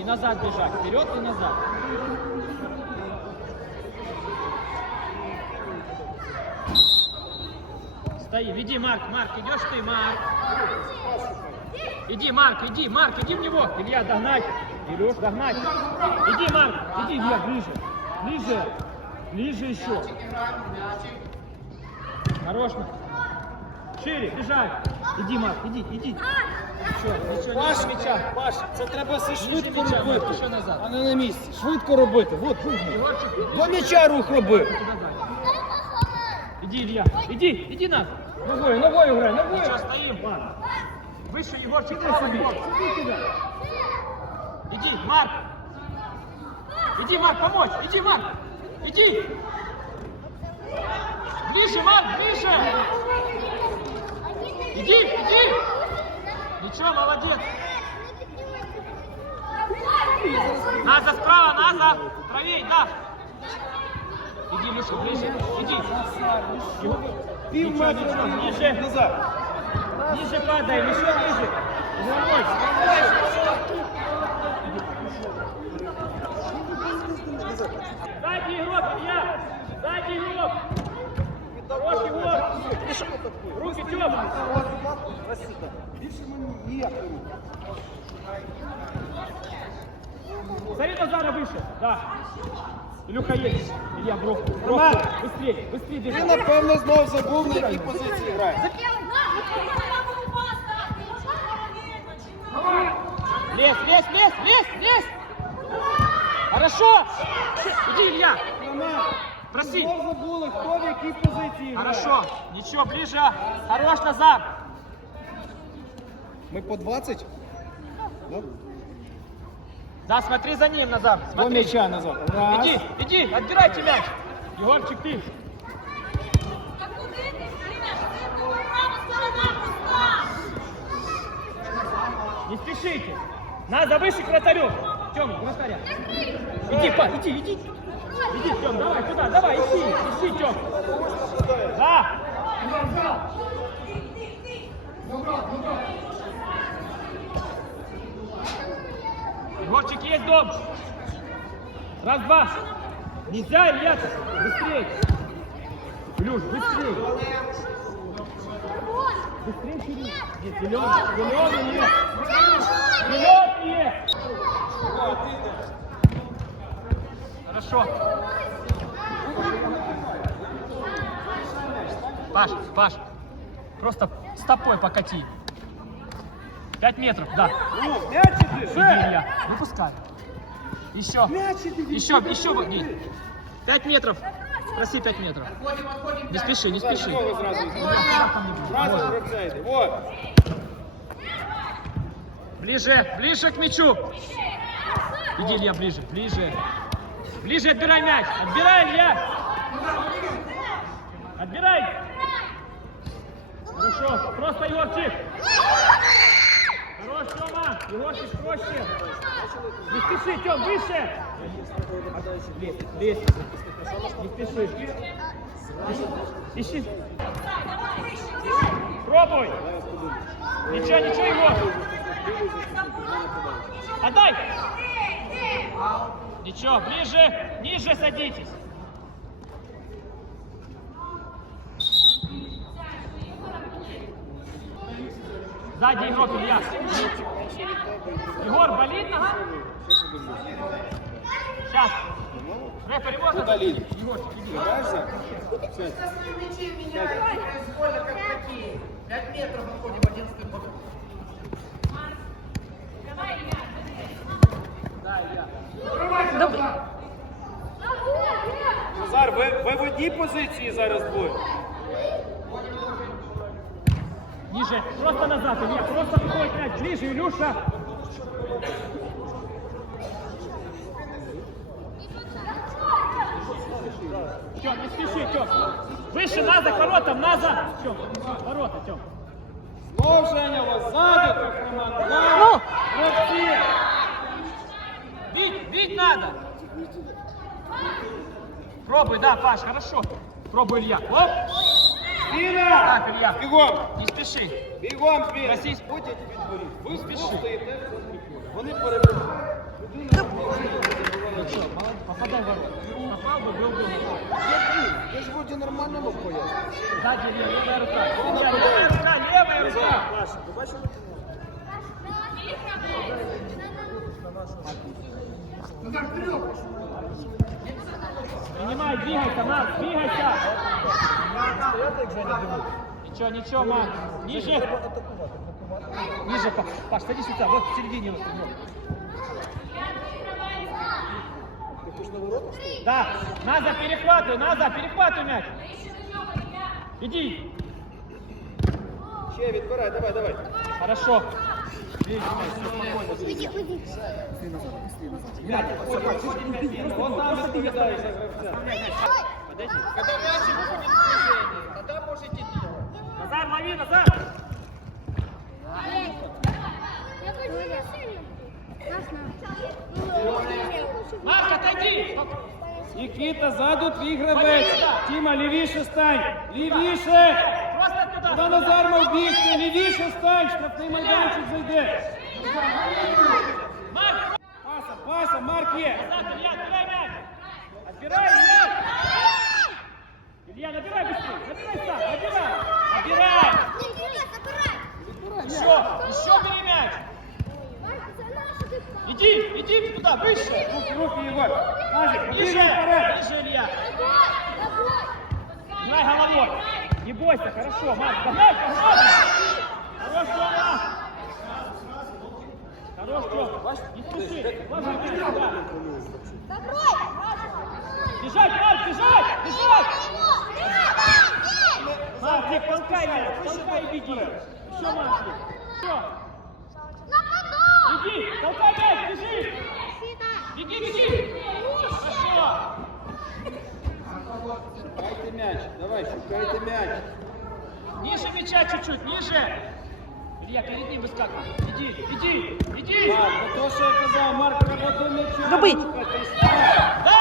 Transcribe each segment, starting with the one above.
И назад бежать. Вперед и назад. Стоим. Иди, Марк, Марк, идешь ты, Марк. Иди, Марк, иди, Марк, иди в него. Илья, догнать. Илюш, догнать. Иди, Марк, иди, Илья, ближе. Ближе. Ближе еще. Хорош. Марк. Шире, бежать. Иди, Марк, иди, иди. Нічого, нічого, Паш, не м'яча. Паш, це треба все швидко м'яча, робити, Марко, що назад? а не на місці. Швидко робити. Вот, рух. Егорчик, До м'яча рух роби. туда дай. Иди, Илья, иди, иди нас. Ногою, ногою грай, ногою. Сейчас стоим. Выше, Егорчик, иди себе. Иди, Марк. Иди, Марк, помочь. Иди, Марк. Иди. Ближе, Марк, ближе. Иди, иди. Ничего, молодец. Наза справа, Наза. Правей, да. Иди, Люша, ближе. Иди. Пів Нічого, метра нічого, вниз. ниже. назад. Ниже падаем, еще ниже. Да. Илюха есть. Илья, брох. Брох. Быстрее, быстрее Ти, бежать. напевно, знов забув, на якій позиції грає. Лезь, лезь, лезь, лезь, лезь. Хорошо. Иди, Илья. Проси. Знов забули, хто в якій позиції грає. Хорошо. Ничего, ближе. Хорош, Назар. Ми по 20? Ну, да, смотри за ним, Назар. До Смотри. м'яча назад. Раз. Иди, иди, отбирайте мяч. Егорчик, ты. Не спешите. Надо выше к вратарю. Тём, к вратаря. Иди, па, иди, иди. Иди, Тём, давай туда, давай, ищи, ищи, Тём. Да. Егорчик, есть дом. Раз, два. Нельзя, Илья, быстрее. Илюш, быстрее. Быстрее, Кирилл. Нет, зеленый, зеленый нет. Зеленый нет. Хорошо. Паш, Паш, просто стопой покати. Пять метров, да. Иди. Илья. Выпускай. Еще. Еще, еще. Пять метров. Спроси пять метров. Не спеши, не спеши. Вот. Ближе, ближе к мячу. Иди, Илья, ближе, ближе. Ближе отбирай мяч. Отбирай, Илья. Отбирай. Хорошо, просто Егорчик. Егорчик проще. Не спеши, Тём, выше. Лезь. Не спеши. Ищи. Пробуй. Ничего, ничего, Егор. Отдай! Ничего, ближе, ниже садитесь. Сзади игрок Илья. Егор, болит нога? Сейчас. Рефери можно? Болит. Егорчик, иди. Граєш за? Сядь. Пять метров выходим, одиннадцатый год. Да, Илья. Назар, ви, ви в одній позиції зараз двоє. Ниже, просто назад, Илья, просто выходит мяч. Ближе, Илюша. Тём, не спеши, Тём. Выше, надо, к воротам, назад. Тём, ворота, Тём. Знов, Женя, у вас ззаду так команда. Ну! Гравці. Бить, бить надо. Пробуй, да, Паш, хорошо. Пробуй, Илья. Оп. Спіна! Так, Илья. Бігом! Не спеши. Бігом, Спіна! Російсь- Будьте від воріт. Ви Спіши. знов стоїте в центрі поля. Вони перебувають. Ви Ничего, молодец, попадай в ворот. Попал бы, был бы. Я ж вроді нормально мог поїхати. Сзади лев- левая рука. Судья, Левая рука, левая рука. Паша, ти бачив? Принимай, двигайся, Макс, двигайся. Ничего, ничего, Макс. Ниже. Ниже, Паш. Паш, садись сюда, вот в середине. Вот? Да, назад перехватывай, назад, перехватывай мяч. Иди. Ще відбирай, давай, давай. Хорошо. Уйди, уйди. Он там. Подожди. Когда мяч тогда можете. Назар, лови, назад. Я хочу на сильном. Марк, отойди. Нікіта, ззаду твій гравець. Побіда! Тіма, лівіше стань. Лівіше. Просто туда. Куди Назар мав бігти? Лівіше стань. Штрафний майданчик зайде. Марк, Паса, паса, Марк є. назад, Илья, отбирай мяч. Отбирай, Илья. Илья, набирай быстрее. Набирай сам, набирай. Набирай. Еще, еще бери мяч. Иди, иди туда, выше. Руки, руки, Ниже, побігай вперед. ниже, Илья. Играй головой. Не бойся, хорошо, Марк. Погнали, погнали. Хорош, Тёма. Хорош, Тёма. Не спеши. Ложи мяч сюда. Бежать, Марк, бежать, бежать. Марк, не толкай мяч, толкай и беги. Еще, Марк. Все. Иди, толкай мяч, бежи. Беги, беги. Хорошо. Шукайте м'яч, давай, шукайте м'яч. Ниже мяча чуть-чуть, ниже. Илья, перед ним выскакивай. Иди, иди, иди. Марк, ну то, що я казав, Марк, треба до м'яча. Добить. рухатись. Так. Да!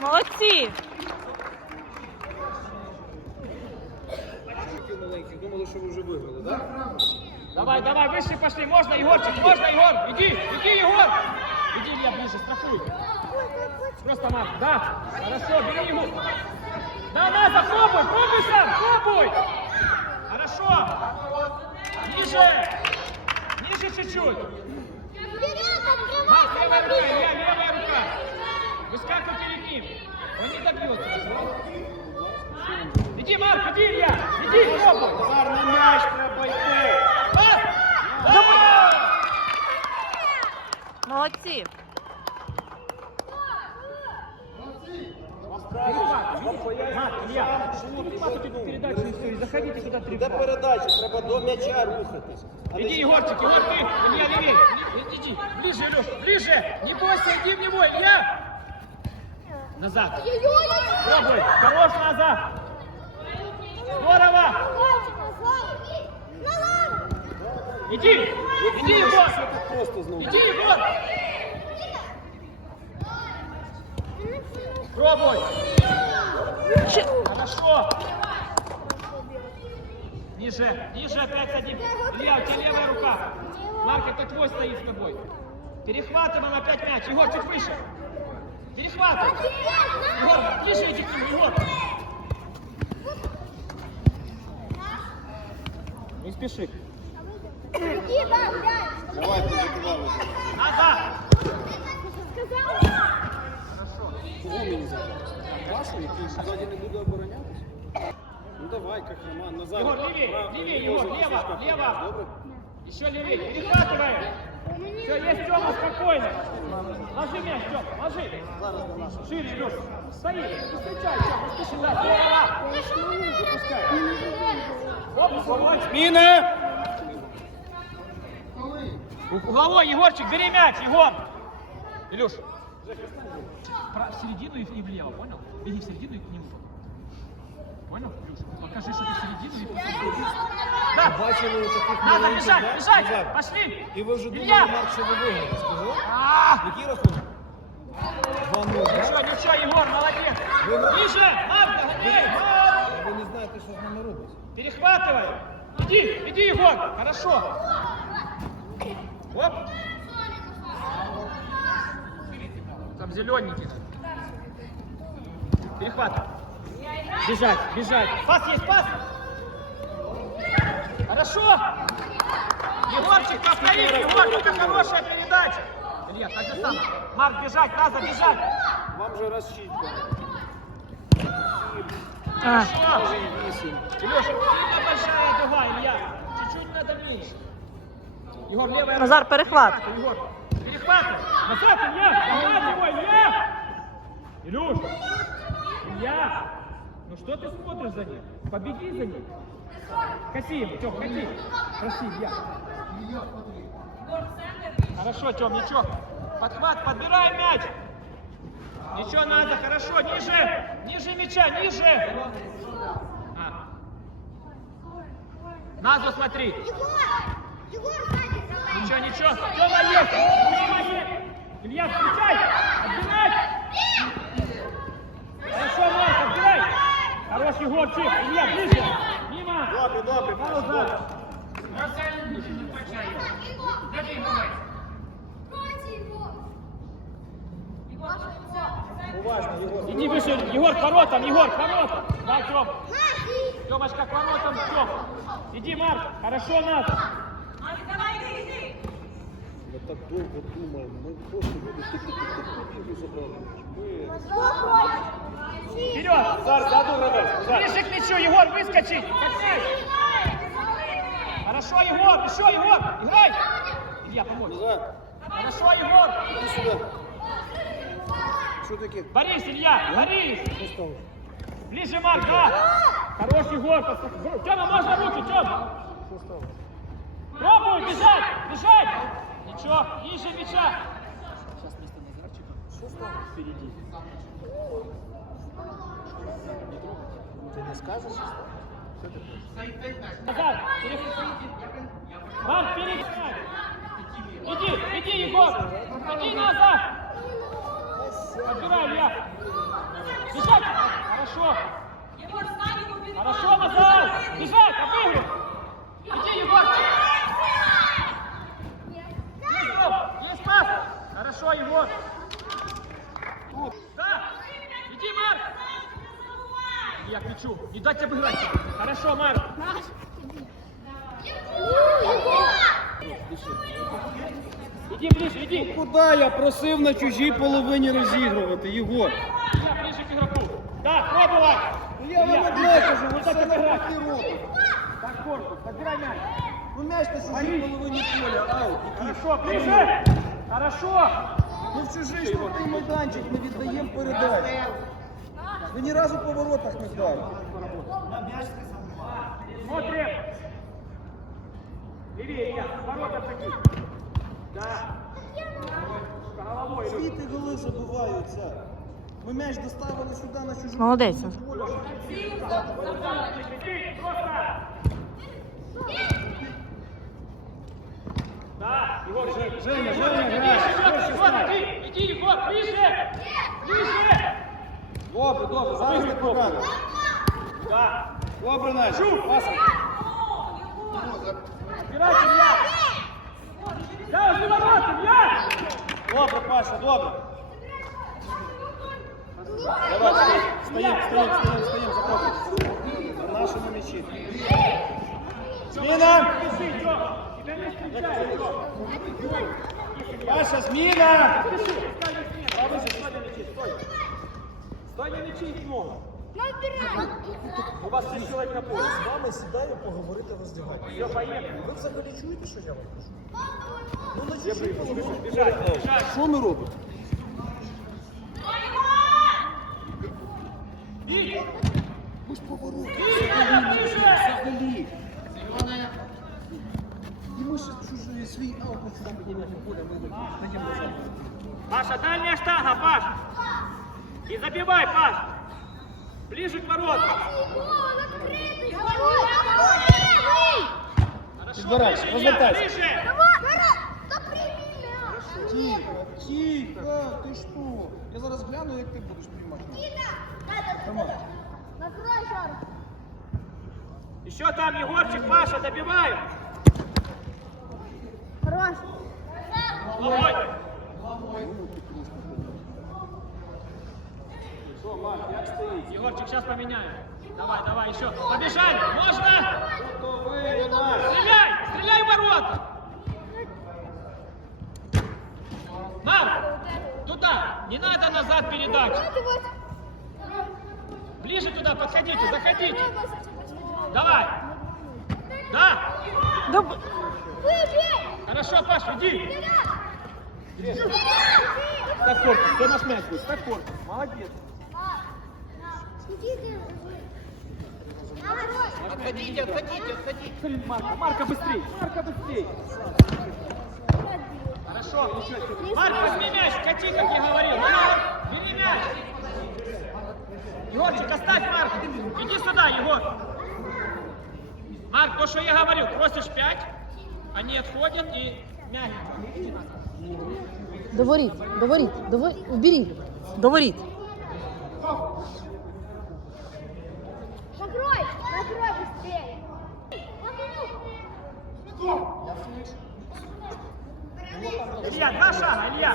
Молодці! Маленькі, думали, що ви вже виграли, так? Давай, давай, выше пошли. Можно, Егорчик, можно, Егор. Иди, иди, Егор. Иди, Илья, ближе, страхуй. Просто Марк, да. Хорошо, бери ему. Да, да, попробуй, пробуй сам, пробуй. Хорошо. Ниже. Ниже чуть-чуть. Марк, левая рука, Илья, левая рука. Выскакивай перед ним. Он не добьется. Иди, Марк, иди, Илья. Назар, на м'яч треба йти. Молодці! Заходите туда три. Де передача? Треба до м'яча рухатись. А Иди, Егорчик, Егор, ты, Илья. Ли- Иди, ближе, Илюш, ближе. Не бойся, иди в него, Илья. Назад. Пробуй, хорош назад. Иди, иди, Егор. Иди, Егор. Пробуй. Хорошо. Ниже, ниже опять садим. Илья, у тебя левая рука. Марк, это твой стоит с тобой. Перехватываем опять мяч. Егор, чуть выше. Перехватывай. Егор, ближе иди к нему, Егор. Не спеши. Давай, позакривали. Назад. Кого мені забрати? Пашу, який ззаді не буде оборонятися? Ну давай, як Роман, Назар. Егор, левее, право, левее, ліво, Егор, слушай, лево, как лево. Роман, Добре? Еще левее. Перехватываем. Все, есть Тёма, спокойно. Ложи мяч, Тём, ложи. Шире, Илюш. Стои, не встречай, Тём, не спеши, да, здорово. Оп, угловой. Міна! Угловой, Егорчик, бери мяч, Егор. Илюш. Про- В середину и и влево, понял? Беги в середину и к нему. Понял, Илюш? Покажи, что ты в середину и посередине. Да, Бачили таких надо маленьких, бежать, да? бежать, Назар, пошли. І ви вже думали, Илья. Марк, що ви виграли, скажи? А, Який рахунок? 2-0, так? Ничего, ничего, Егор, молодец. Ниже, Марк, догоняй. Ви не знаєте, що з нами робиться. Перехватывай. Иди, иди, Егор, хорошо. Оп! Там зелененький. Перехват. Бежать, бежать. Пас есть, пас! Хорошо! Егорчик, повтори, Егорчик, это хорошая передача. Илья, так же самое. Марк, бежать, Таза, бежать. Вам же расчить. А. Хорошо. Илюша, большая дуга, Илья. Чуть-чуть надо меньше. Егор, левая Назар, перехват. Егор, перехватывай. Назад, Илья, погнать его, Илья. Илюша, Илья, ну что ты смотришь за ним? Побеги за ним. Кати ему, Тём, кати. Проси, Илья. Хорошо, Тём, ничего. Подхват, подбирай мяч. Ничего надо, хорошо, ниже, ниже мяча, ниже. А. Назу смотри. Егор, давай. Ничего, ничего. Тёма есть. Илья, встречай, отбирай. Хорошо, Марк, отбирай. Хорош, Егорчик. Илья, ближе. Мимо. Добре, добре, Пауза. Против его. Уважно, Єгор. Иди выше, Егор, к воротам, Егор, к воротам. Да, Тём. Тёмочка, к воротам, Тём. Иди, Марк, хорошо, нас Ми так довго думаємо, ми просто люди тільки забрали. Ми... Вперед! Назар, ззаду гравець, назад. Ближе к мячу, Егор, выскочи! Подняй! Хорошо, Егор, еще, Егор! Играй! Илья, помочь. Назад, Хорошо, Егор! іди сюди. Що таке? Борис, Илья, Борис! Що стало? Ближе, Марк, да! Хорош, Егор! подскок- Тёма, можно руки, Тёма! Що стало? Пробуй, бежать, бежать! Ничего, ниже мяча! Що стало впереді? Ти не скажеш? Що ти хочеш? Назад, перехват. Марк, вперед! Иди, иди, Егор! Иди назад! Отбирай, Илья! Бежать! Хорошо! Хорошо, назад! Бежать, обыгрывай! Иди, Егор! Хорошо, Егор! Да! Иди, Марк! Я кричу, не дать обыграть! Хорошо, Марк! Иди ближе, иди! Куди я просив на чужій половині розігрувати, Єгор? Я ближе к игроку! Да, пробовай! Я вам одне кажу, ви все дать обыграть! навпаки. Так, корпус, подбирай мяч! Ну м'яч на чужій половині поля, аут. Хорошо, ближе! Хорошо! Ми в чужий штрафний майданчик не віддаємо передач. Ви ні разу по воротах не грали. Смотрим! Левее, Илья, ворота такие! Да! Головой, Илюша. Звідти голи забиваються. Ми м'яч доставили сюди на чужу Молодець. половину поля. Иди, просто! Да, Егор, Женя, Женя, Женя, Егор, иди, иди, Егор, ближе! Ближе! Добре, добре, зараз не погано. Да! Добре, Настя. Пасом. Убирайте, Илья! Да, возле ворот, Илья! Добре, Паша, добре. Давай, стоїм, стоїм, стоїм, стоїм, стоїм, заходимо. На нашому м'ячі. Зміна! Спеши, Тёма! Тебя не встречают, Тёма! Паша, зміна! Стой на мячи, стой! Стой на мячи и много! Набирай. У вас шість чоловік на полі. З вами сідаю поговорити в роздягальні. Все, поехали! Ви взагалі чуєте, що я вам кажу? Ну на чужій половині. Бежать, бежать! Що ми робимо? Бить! Ми ж поворот. Паша, дальняя штанга, Паш! И забивай, Паш! Ближе к воротам! Хорошо, ближе, Илья, ближе! Тихо, тихо, ти що? Я зараз гляну, як ти будеш приймати. Тримай. Накрой шар. Еще там Егорчик, Паша, добивай! Хорош. Головой! Що, Марк, як стоїть? Егорчик, сейчас поменяем. Давай, давай, еще. Побежали. Можно? Стреляй! Стреляй в ворота! Туда! Не надо назад передачу! Ближе туда подходите, заходите! Давай! Да! Хорошо, Паш, иди! Ставь корпус, все наш мяч будет, ставь корпус. Молодец. Отходите, отходите, отходите. Марка, Марка быстрей! Марка быстрей! Хорошо. Марк, возьми мяч, кати, как я говорил. Ну, бери мяч. Егорчик, оставь Марка. Иди сюда, Егор. Марк, то, что я говорил, просишь пять, они отходят и мяч. Доворіть, доворіть, доворіть, уберіть, доворіть. Накрой! Накрой быстрее! Илья, два шага, Илья.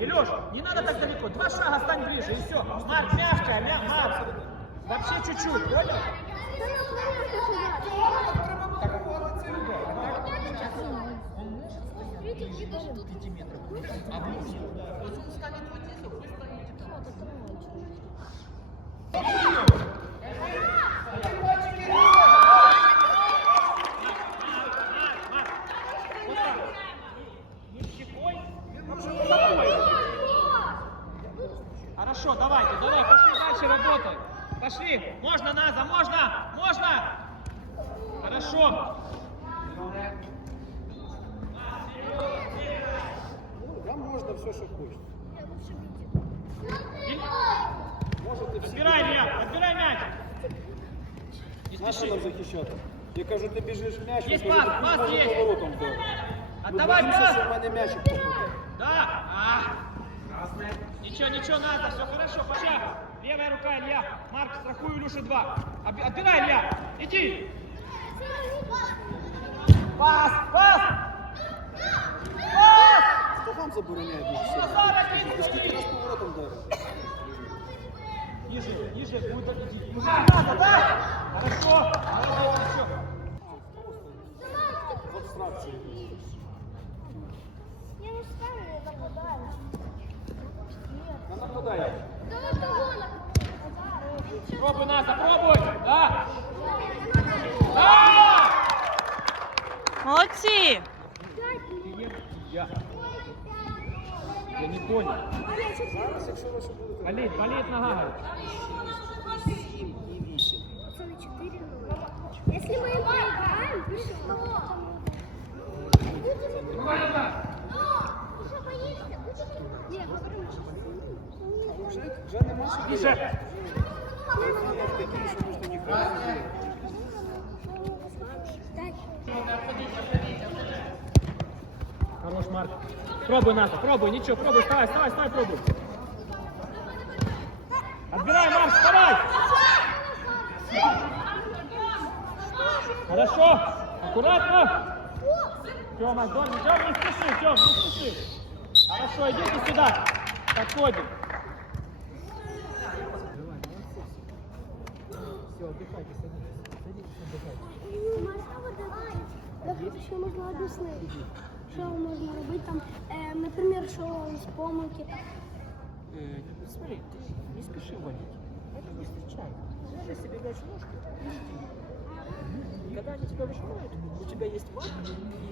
Илюш, не надо так далеко. Два шага, стань ближе, и все. Марк, мягкая, мя... Марк. Вообще чуть-чуть, понял? Марк, вот так. Не щекой, головой. Хорошо, давайте, давай, пошли дальше работаем. Пошли. Можно, Наза, можно, можно. Хорошо. Там можна все, що хочеш. Можете всі. Отбирай, Илья, отбирай мяч. Не Нащо спеши. нам захищати? Я кажу, ти біжиш м'яч, Є я кажу, пас, ти пас може є. поворотом вдарити. Ми Отдавай боїмося, пас. що в мене м'ячик попаде. Да. А. Ничего, ничего, надо, все хорошо, по шагу. Левая рука, Илья. Марк, страхуй Илюши два. Об- Отбирай, Илья. Иди. забороняє дуже сильно. Зараз Ти скільки раз поворотом вдарив? Ниже, ниже, куда иди. Уже надо, да? Хорошо. Молодец, еще. В абстракції. Я не ставлю, я нападаю. На нападає. Давай, давай. Пробуй, Наза, пробуй. Да. Да. Молодці! Я. Я не понял. Зараз, якщо ви ще будете Болит, болит нога. Пацаны, 4 Если мы проиграем, пишем. Уже боишься? Не, говорю, вже, вже нема що Ниже. такі, що можна ніколи не зробити. Хорош, Марк. Пробуй, Ната, пробуй, ничего, пробуй, вставай, вставай, вставай, пробуй. Отбирай, Марк, вставай! Хорошо, аккуратно. Тёма, Дон, Тём, не спеши, Тём, не спеши. Хорошо, идите сюда. Подходим. Що можна об'яснити? Що можна робити там, е, наприклад, що з помилки там. Смотри, ты не спеши валить. Это не встречай. Держи себе мяч в. Когда они тебя выжимают, у тебя есть ват,